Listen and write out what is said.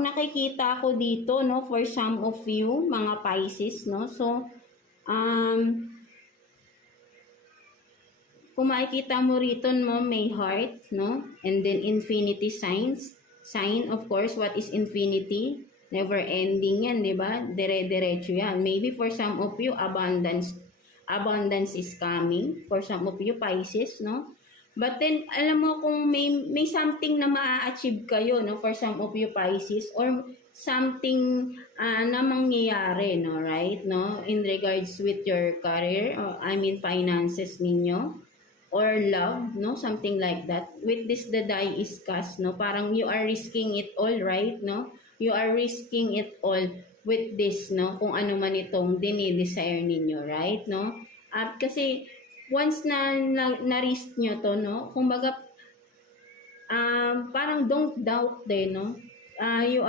nakikita ko dito, no, for some of you, mga Pisces, no, so, kung makikita mo rito, no, may heart, no, and then infinity sign, of course, what is infinity? Never ending yan, di ba? Dire-diretso yan. Maybe for some of you, abundance is coming. For some of you, Pisces, no? But then, alam mo, kung may something na ma-achieve kayo, no, for some of you, Pisces, or something na mangyayari, no, right, no, in regards with your career, or, I mean, finances ninyo, or love, no, something like that. With this, the die is cast, no, parang you are risking it all, right, no, you are risking it all with this, no, kung ano man itong dinidesire ninyo, right, no, at kasi once na-risk nyo to, no, kumbaga, parang don't doubt din, no, you